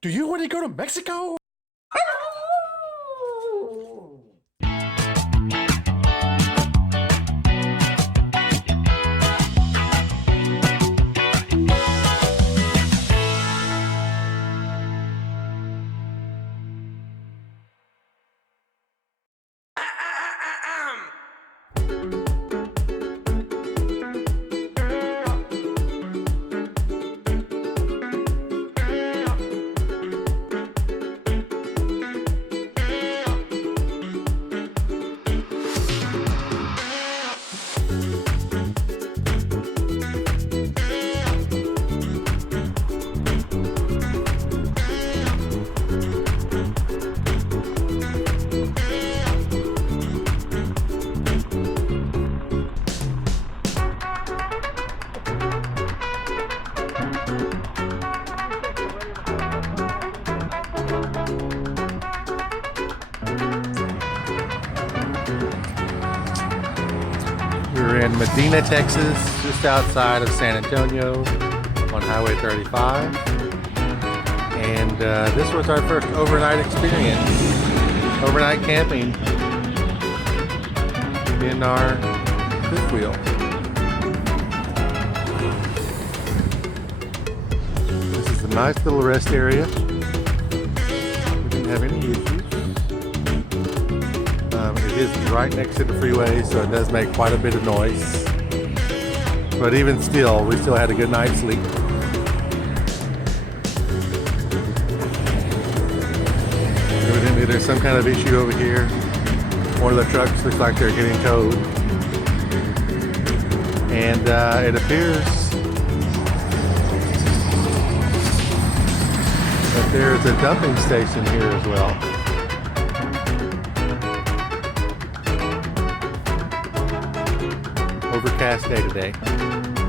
Do you want to go to Mexico? We're in Medina, Texas, just outside of San Antonio on Highway 35. And this was our first overnight experience. Overnight camping in our fifth wheel. This is a nice little rest area. We didn't have any issues. It is right next to the freeway, so it does make quite a bit of noise. But even still, we still had a good night's sleep. Evidently there's some kind of issue over here. One of the trucks looks like they're getting towed. And it appears that there's a dumping station here as well. Overcast day today.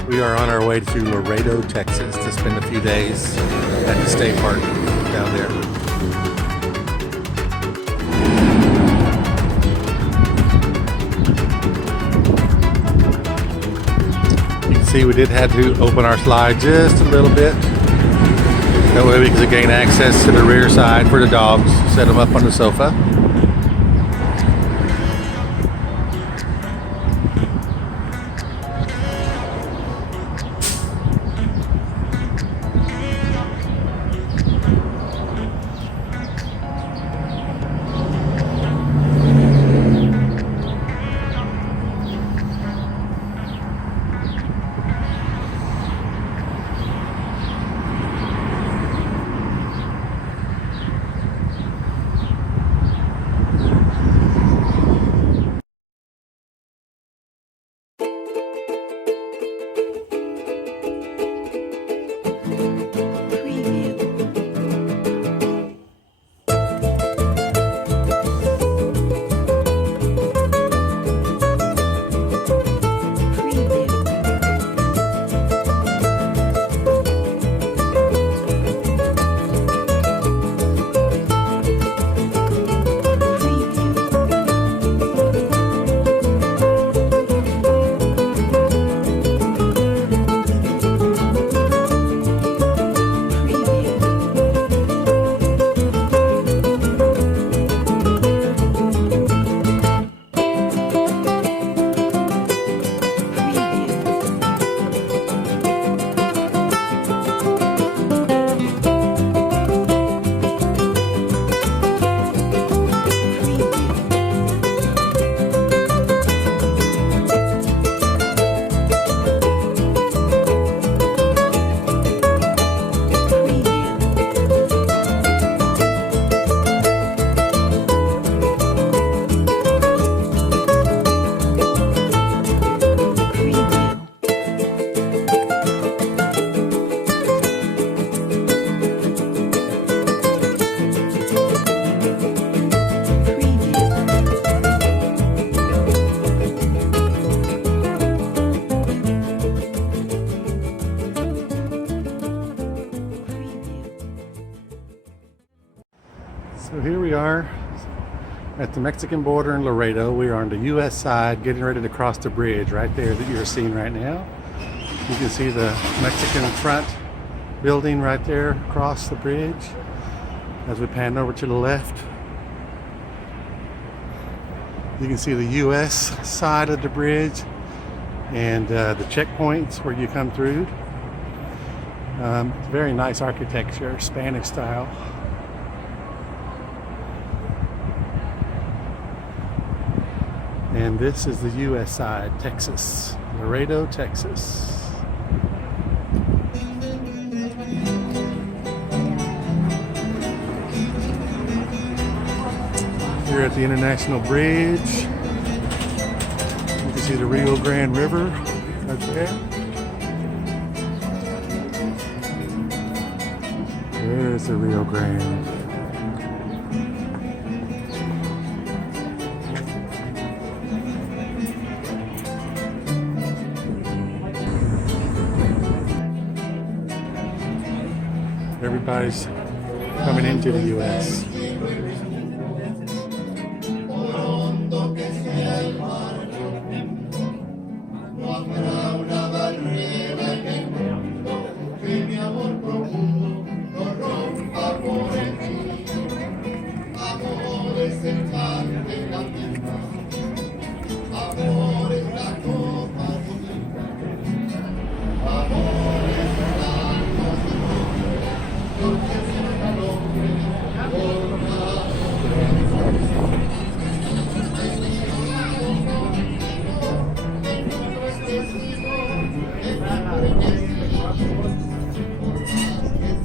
We are on our way to Laredo, Texas to spend a few days at the state park down there. You can see we did have to open our slide just a little bit. That way we could gain access to the rear side for the dogs, set them up on the sofa. So here we are at the Mexican border in Laredo. We are on the U.S. side, getting ready to cross the bridge right there that you're seeing right now. You can see the Mexican front building right there across the bridge. As we pan over to the left, you can see the U.S. side of the bridge and the checkpoints where you come through. Very nice architecture, Spanish style. And this is the U.S. side, Texas, Laredo, Texas. Here at the International Bridge, you can see the Rio Grande River right there. There's the Rio Grande. Everybody's coming into the U.S.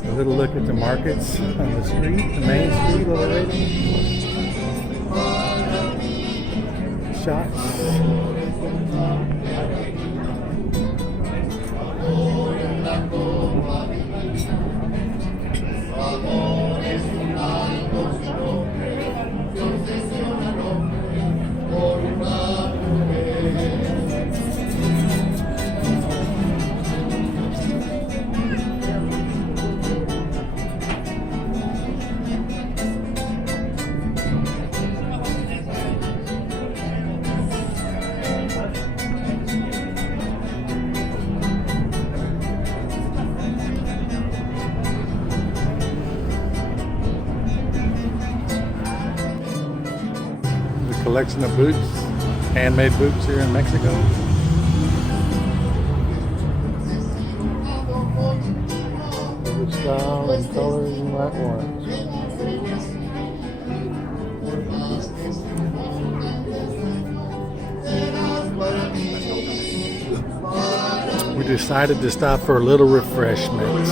A little look at the markets on the street, the main street of Laredo. Shops. Collection of boots, handmade boots here in Mexico. Good style and colors you might want. We decided to stop for a little refreshments.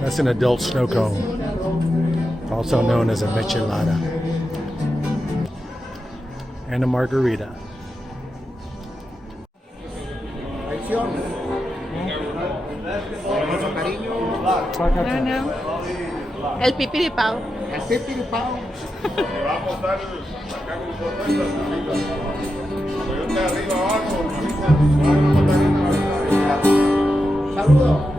That's an adult snow cone, also known as a michelada, and a margarita. No. El pipiripao. El pipiripao. Saludos.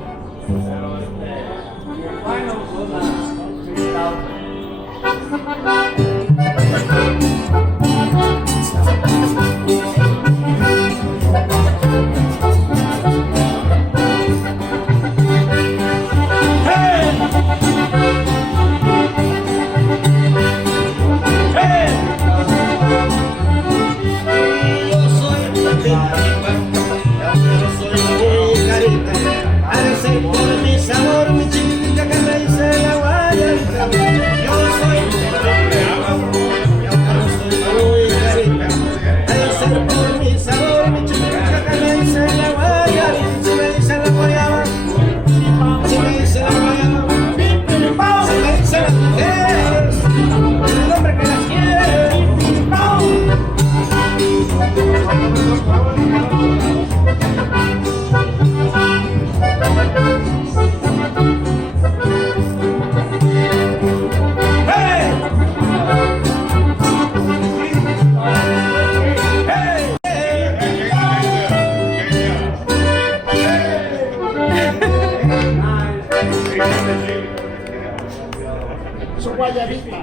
Su guayabita.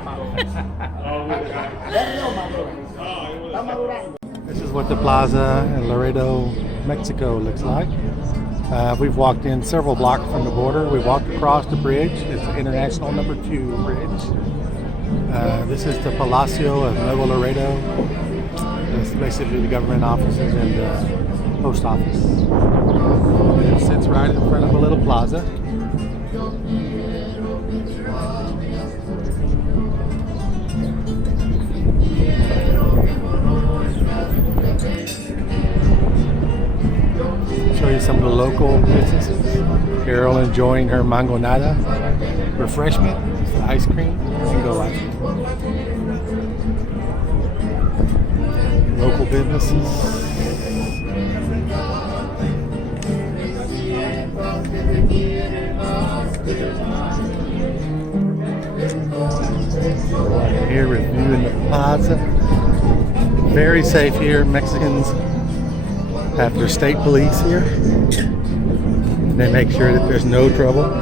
¿Verde o maduro? Está madurando. This is what the plaza in Laredo, Mexico looks like. We've walked in several blocks from the border. We walked across the bridge. It's the International #2 bridge. This is the Palacio of Nuevo Laredo. It's basically the government offices and the post office. And it sits right in front of a little plaza. Show you some of the local businesses. Carol enjoying her mangonada refreshment, the ice cream, single ice cream. Local businesses. Here reviewing the plaza. Very safe here. Mexicans have their state police here. They make sure that there's no trouble.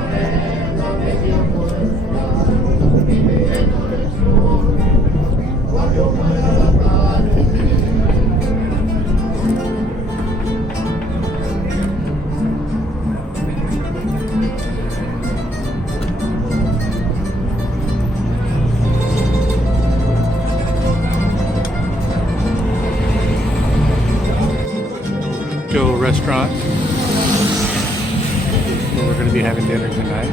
Restaurant where we're going to be having dinner tonight.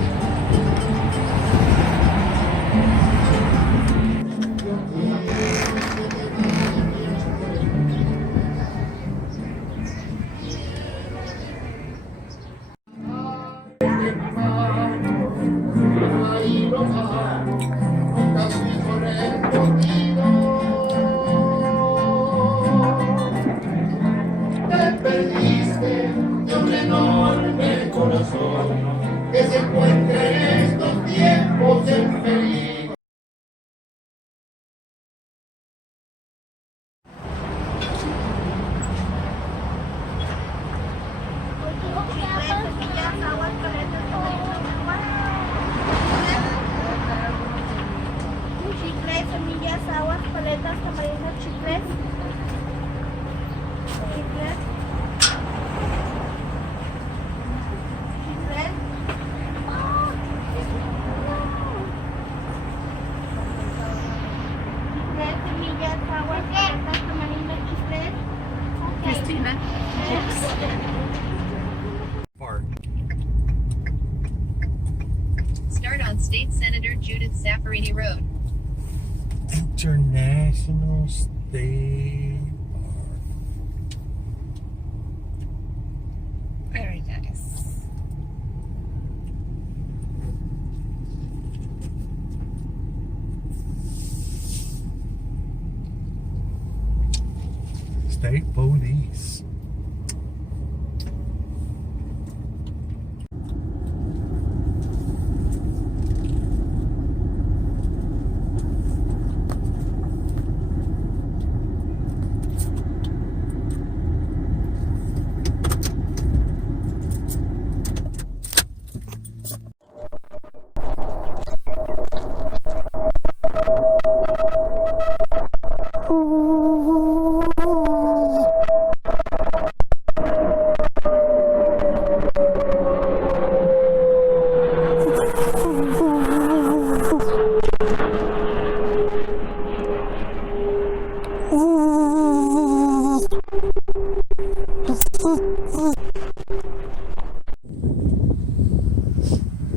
Que se encuentre en estos tiempos en peligro. Chicles, semillas, aguas, paletas, tamarindo, chicles. Chicles. Chicles. Chicles, semillas, aguas, paletas, tamarindo, chicles. Cristina. Park. Start on State Senator Judith Saffarini Road. International State Park. Very nice. State Police.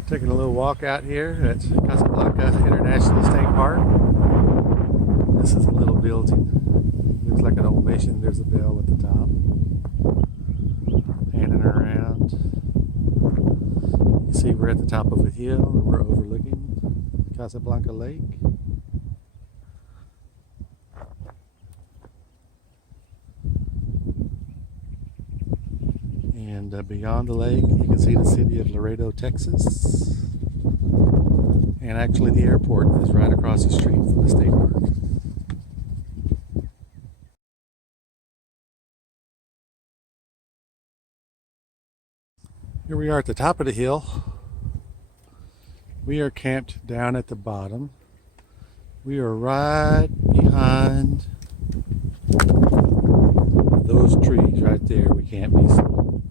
Taking a little walk out here at Casa Blanca International State Park. This is a little building. Looks like an old mission. There's a bell at the top. Panning around. You can see we're at the top of a hill and we're overlooking Casa Blanca Lake. And beyond the lake, you can see the city of Laredo, Texas. And actually the airport is right across the street from the state park. Here we are at the top of the hill. We are camped down at the bottom. We are right behind those trees right there we can't be seen.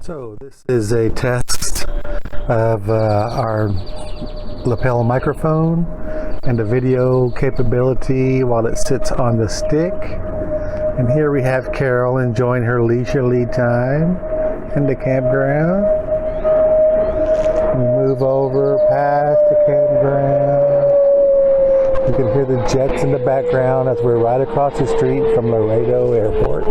So this is a test of our lapel microphone and the video capability while it sits on the stick. And here we have Carol enjoying her leisurely time in the campground. We move over past the campground. You can hear the jets in the background as we're right across the street from Laredo Airport.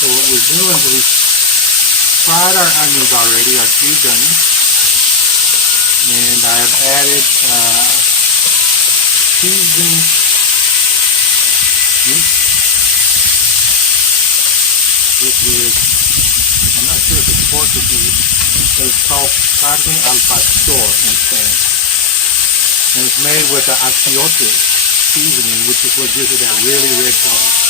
So what we're doing is we fried our onions already, our cubed onions, and I have added seasoned meat. This is, I'm not sure if it's pork or beef, but it's called carne al pastor in Spanish. And it's made with the achiote seasoning, which is what gives it that really red color.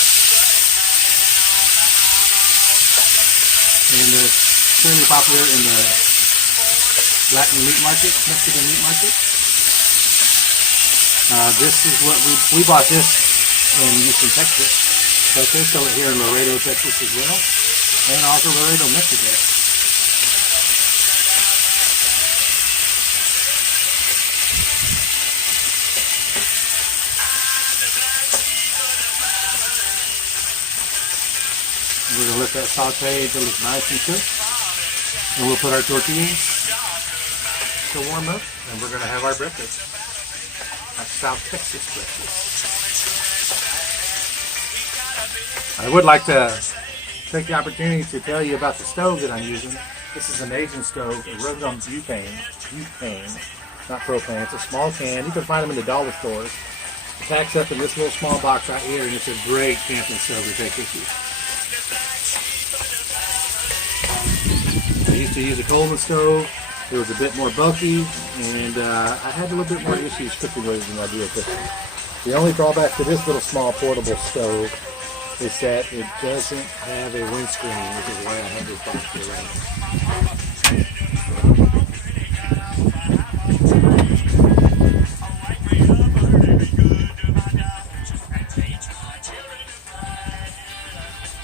And it's fairly popular in the Latin meat market, Mexican meat market. This is what we bought this in Houston, Texas, but they sell it here in Laredo, Texas as well, and also Laredo, Mexico. We're going to let that saute until it's nice and cooked. And we'll put our tortillas to warm up. And we're going to have our breakfast. Our South Texas breakfast. I would like to take the opportunity to tell you about the stove that I'm using. This is an Asian stove. It runs on butane, not propane. It's a small can. You can find them in the dollar stores. It packs up in this little small box right here, and it's a great camping stove to take with you. I used to use a Coleman stove. It was a bit more bulky, and I had a little bit more issues cooking with it than I do with this one. The only drawback to this little small portable stove is that it doesn't have a windscreen, which is why I have this box here right now.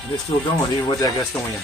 And it's still going, even with that gust of wind.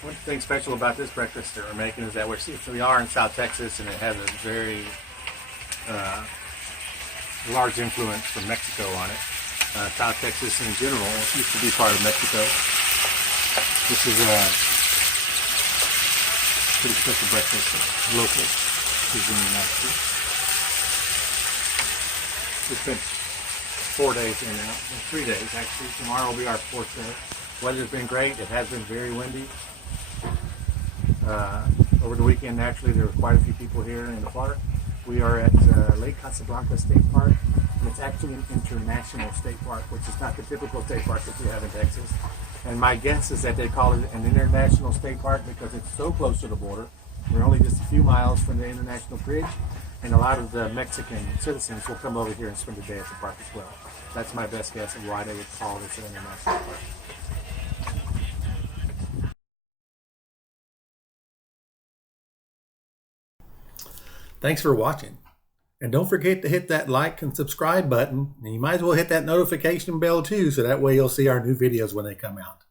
One thing special about this breakfast that we're making is that we are in South Texas, and it has a very large influence from Mexico on it. South Texas in general used to be part of Mexico. This is a pretty special breakfast, local cuisine actually. We spent 4 days in now, 3 days actually. Tomorrow will be our 4th day. Weather's been great. It has been very windy. Over the weekend, actually, there were quite a few people here in the park. We are at Lake Casa Blanca State Park, and it's actually an international state park, which is not the typical state park that we have in Texas. And my guess is that they call it an international state park because it's so close to the border. We're only just a few miles from the international bridge, and a lot of the Mexican citizens will come over here and spend the day at the park as well. That's my best guess of why they would call this an international park. Thanks for watching. And don't forget to hit that like and subscribe button. And you might as well hit that notification bell too, so that way you'll see our new videos when they come out.